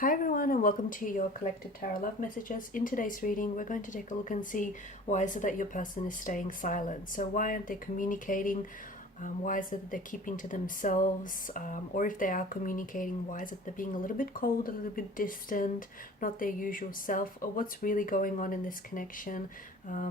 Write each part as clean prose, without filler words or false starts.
Hi everyone, and welcome to your collective tarot love messages. In today's reading, we're going to take a look and see why is it that your person is staying silent. So why aren't they communicating? Why is it that they're keeping to themselves? Or if they are communicating, why is it they're being a little bit cold, a little bit distant, not their usual self? Or what's really going on in this connection?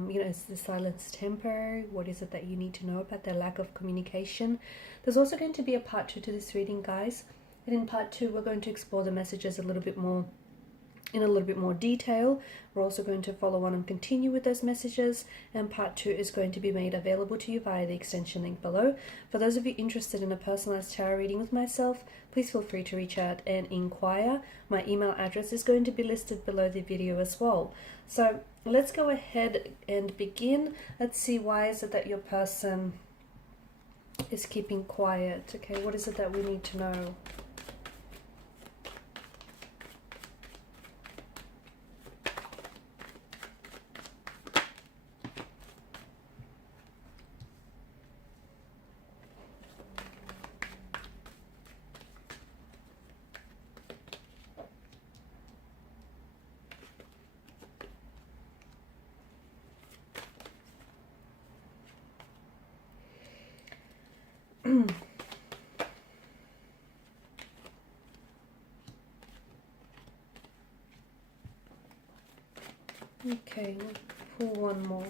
Is the silence temporary? What is it that you need to know about their lack of communication? There's also going to be a part 2 to this reading, guys. And in part 2, we're going to explore the messages in a little bit more detail. We're also going to follow on and continue with those messages. And part 2 is going to be made available to you via the extension link below. For those of you interested in a personalized tarot reading with myself, please feel free to reach out and inquire. My email address is going to be listed below the video as well. So let's go ahead and begin. Let's see, why is it that your person is keeping quiet? Okay, what is it that we need to know? Okay, we'll pull one more.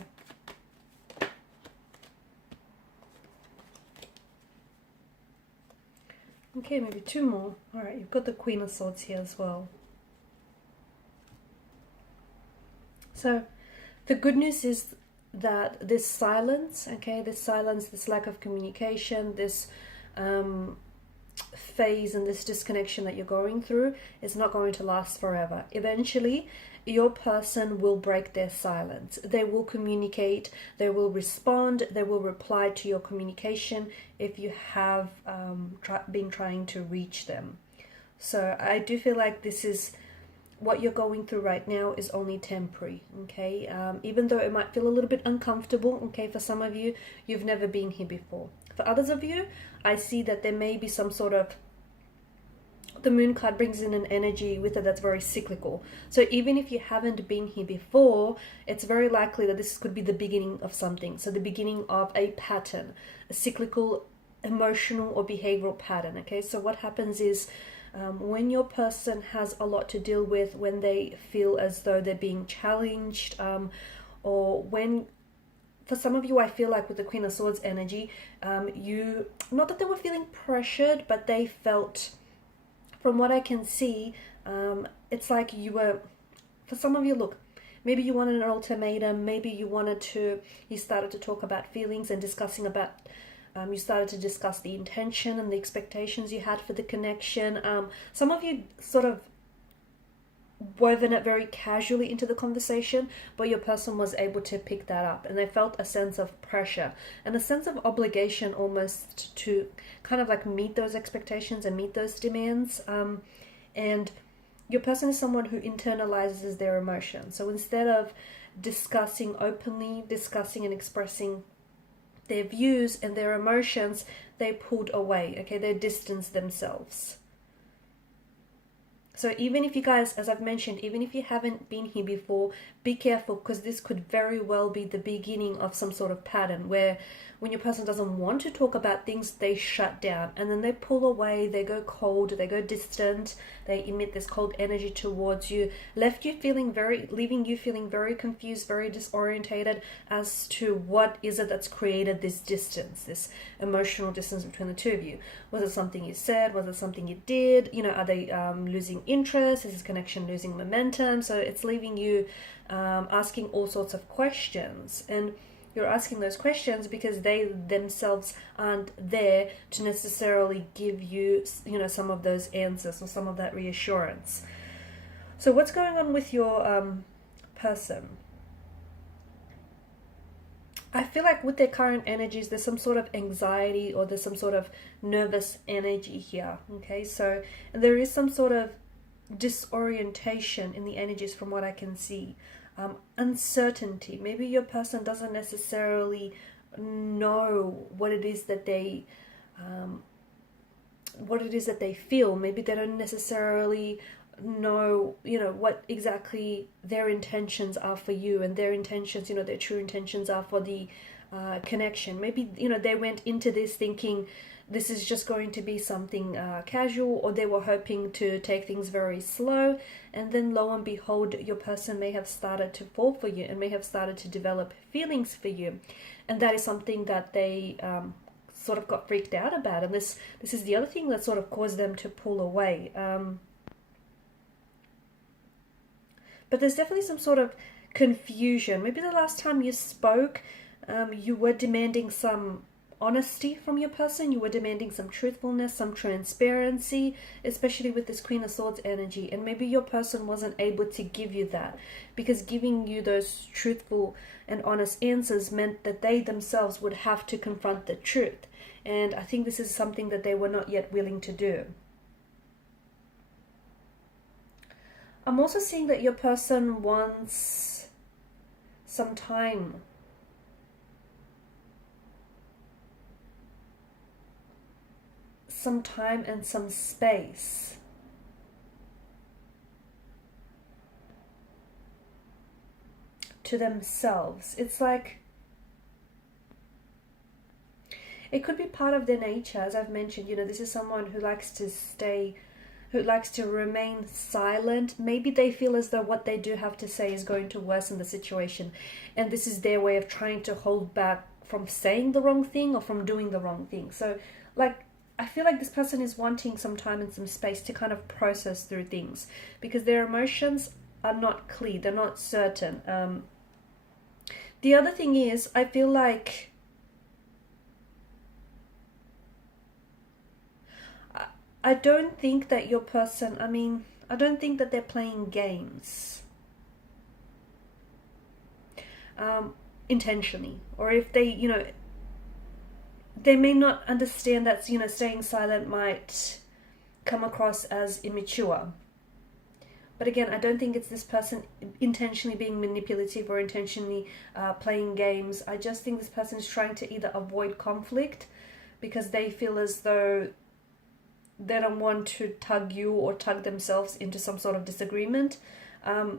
Okay, maybe two more. Alright, you've got the Queen of Swords here as well. So, the good news is that this silence, this lack of communication, this phase and this disconnection that you're going through is not going to last forever. Eventually, your person will break their silence. They will communicate, they will respond, they will reply to your communication if you have been trying to reach them. So I do feel like this is what you're going through right now is only temporary, okay? Even though it might feel a little bit uncomfortable, okay, for some of you, you've never been here before. For others of you, I see that there may be some sort of, the moon card brings in an energy with it that's very cyclical. So even if you haven't been here before, it's very likely that this could be the beginning of something. So the beginning of a pattern, a cyclical emotional or behavioral pattern, okay? So what happens is, when your person has a lot to deal with, when they feel as though they're being challenged, or when, for some of you, I feel like with the Queen of Swords energy, not that they were feeling pressured, but they felt, from what I can see, it's like you were, for some of you, look, maybe you wanted an ultimatum, maybe you started to talk about feelings and discussing about, you started to discuss the intention and the expectations you had for the connection. Some of you sort of woven it very casually into the conversation, but your person was able to pick that up, and they felt a sense of pressure and a sense of obligation almost to kind of like meet those expectations and meet those demands. And your person is someone who internalizes their emotions. So instead of discussing openly, discussing and expressing their views and their emotions, they pulled away, okay? They distanced themselves. So even if you guys, as I've mentioned, even if you haven't been here before, be careful, because this could very well be the beginning of some sort of pattern where when your person doesn't want to talk about things, they shut down and then they pull away, they go cold, they go distant, they emit this cold energy towards you, leaving you feeling very confused, very disorientated as to what is it that's created this distance, this emotional distance between the two of you. Was it something you said? Was it something you did? Are they losing interest? Is this connection losing momentum? So it's leaving you asking all sorts of questions, and you're asking those questions because they themselves aren't there to necessarily give you, some of those answers or some of that reassurance. So what's going on with your person? I feel like with their current energies, there's some sort of anxiety or there's some sort of nervous energy here, okay? So there is some sort of disorientation in the energies from what I can see. Uncertainty. Maybe your person doesn't necessarily know what it is that they feel. Maybe they don't necessarily know, you know, what exactly their intentions are for you, and their intentions, you know, their true intentions are for the connection. Maybe, you know, they went into this thinking this is just going to be something casual, or they were hoping to take things very slow, and then lo and behold, your person may have started to fall for you and may have started to develop feelings for you, and that is something that they sort of got freaked out about, and this is the other thing that sort of caused them to pull away. But there's definitely some sort of confusion. Maybe the last time you spoke, you were demanding some honesty from your person. You were demanding some truthfulness, some transparency, especially with this Queen of Swords energy. And maybe your person wasn't able to give you that, because giving you those truthful and honest answers meant that they themselves would have to confront the truth. And I think this is something that they were not yet willing to do. I'm also seeing that your person wants some time. Some time and some space. To themselves. It's like, it could be part of their nature, as I've mentioned. You know, this is someone who likes to remain silent. Maybe they feel as though what they do have to say is going to worsen the situation, and this is their way of trying to hold back from saying the wrong thing or from doing the wrong thing. So, like, I feel like this person is wanting some time and some space to kind of process through things, because their emotions are not clear, they're not certain. The other thing is, I feel like I don't think that your person, I don't think that they're playing games intentionally. Or if they, you know, they may not understand that, you know, staying silent might come across as immature. But again, I don't think it's this person intentionally being manipulative or intentionally playing games. I just think this person is trying to either avoid conflict because they feel as though they don't want to tug you or tug themselves into some sort of disagreement. I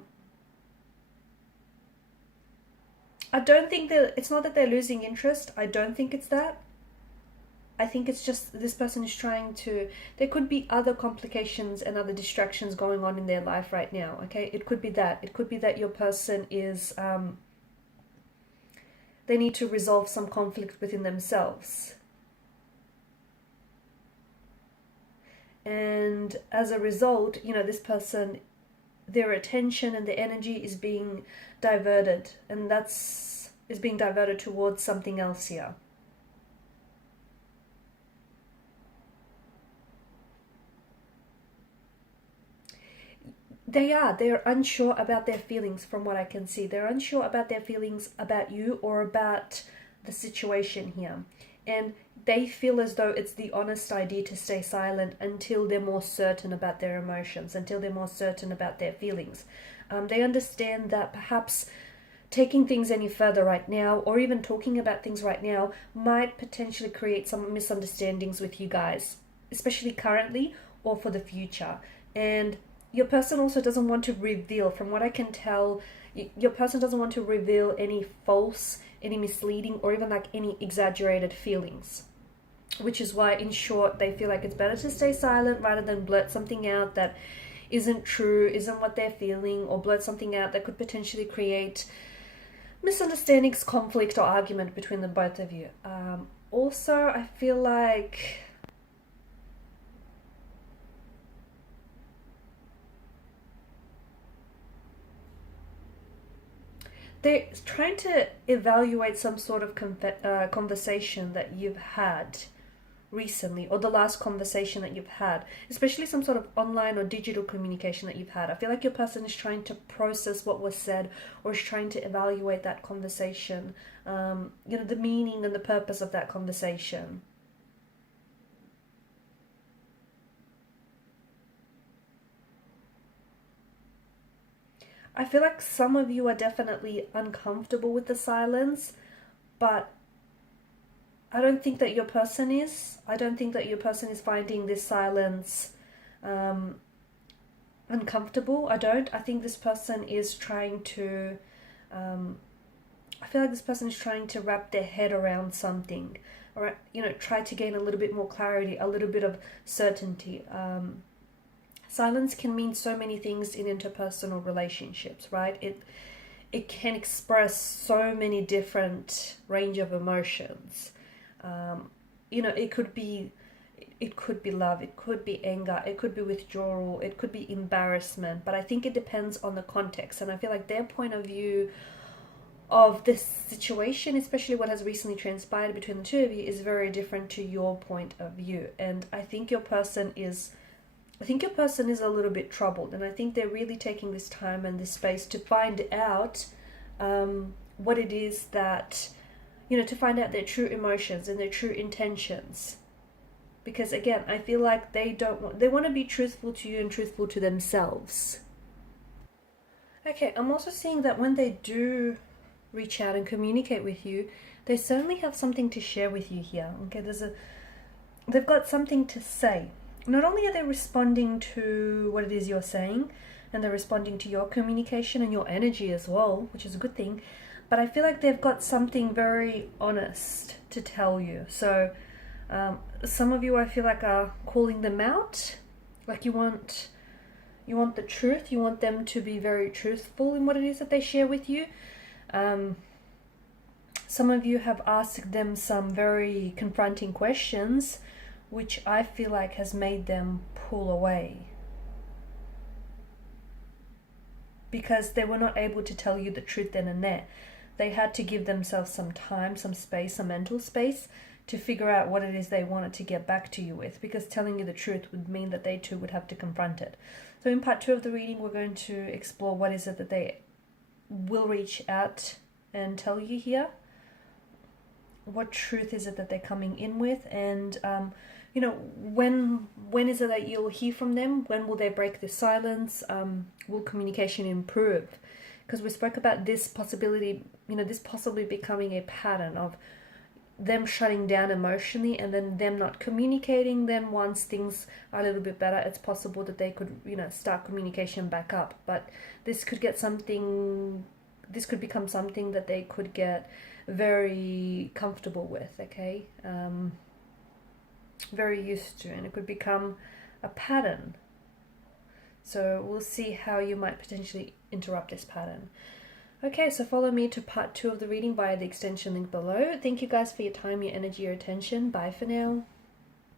don't think that, it's not that they're losing interest. I don't think it's that. I think it's just this person is trying to, there could be other complications and other distractions going on in their life right now, okay? It could be that. It could be that your person is, they need to resolve some conflict within themselves. And as a result, you know, this person, their attention and their energy is being diverted, and is being diverted towards something else here. They're unsure about their feelings from what I can see. They're unsure about their feelings about you or about the situation here. And they feel as though it's the honest idea to stay silent until they're more certain about their emotions, until they're more certain about their feelings. They understand that perhaps taking things any further right now, or even talking about things right now, might potentially create some misunderstandings with you guys, especially currently or for the future. And your person also doesn't want to reveal, from what I can tell, your person doesn't want to reveal any false, any misleading, or even like any exaggerated feelings. Which is why, in short, they feel like it's better to stay silent rather than blurt something out that isn't true, isn't what they're feeling, or blurt something out that could potentially create misunderstandings, conflict, or argument between the both of you. Also, I feel like they're trying to evaluate some sort of conversation that you've had recently, or the last conversation that you've had, especially some sort of online or digital communication that you've had. I feel like your person is trying to process what was said, or is trying to evaluate that conversation, you know, the meaning and the purpose of that conversation. I feel like some of you are definitely uncomfortable with the silence, but I don't think that your person is. I don't think that your person is finding this silence uncomfortable. I think this person is trying to I feel like this person is trying to wrap their head around something, or try to gain a little bit more clarity, a little bit of certainty. Silence can mean so many things in interpersonal relationships, right? It can express so many different range of emotions. It could be love, it could be anger, it could be withdrawal, it could be embarrassment, but I think it depends on the context. And I feel like their point of view of this situation, especially what has recently transpired between the two of you, is very different to your point of view. And I think your person is a little bit troubled, and I think they're really taking this time and this space to find out what it is that, to find out their true emotions and their true intentions. Because again, I feel like they want to be truthful to you and truthful to themselves. Okay, I'm also seeing that when they do reach out and communicate with you, they certainly have something to share with you here. Okay, they've got something to say. Not only are they responding to what it is you're saying, and they're responding to your communication and your energy as well, which is a good thing, but I feel like they've got something very honest to tell you. So some of you, I feel like, are calling them out. Like you want the truth. You want them to be very truthful in what it is that they share with you. Some of you have asked them some very confronting questions, which I feel like has made them pull away, because they were not able to tell you the truth then and there. They had to give themselves some time, some space, some mental space to figure out what it is they wanted to get back to you with, because telling you the truth would mean that they too would have to confront it. So in part 2 of the reading, we're going to explore what is it that they will reach out and tell you here. What truth is it that they're coming in with? And when is it that you'll hear from them? When will they break the silence? Will communication improve? Because we spoke about this possibility, this possibly becoming a pattern of them shutting down emotionally and then them not communicating. Then once things are a little bit better, it's possible that they could, start communication back up. But this could become something that they could get very comfortable with, okay? Very used to, and it could become a pattern. So we'll see how you might potentially interrupt this pattern. Okay, so follow me to part 2 of the reading via the extension link below. Thank you guys for your time, your energy, your attention. Bye for now.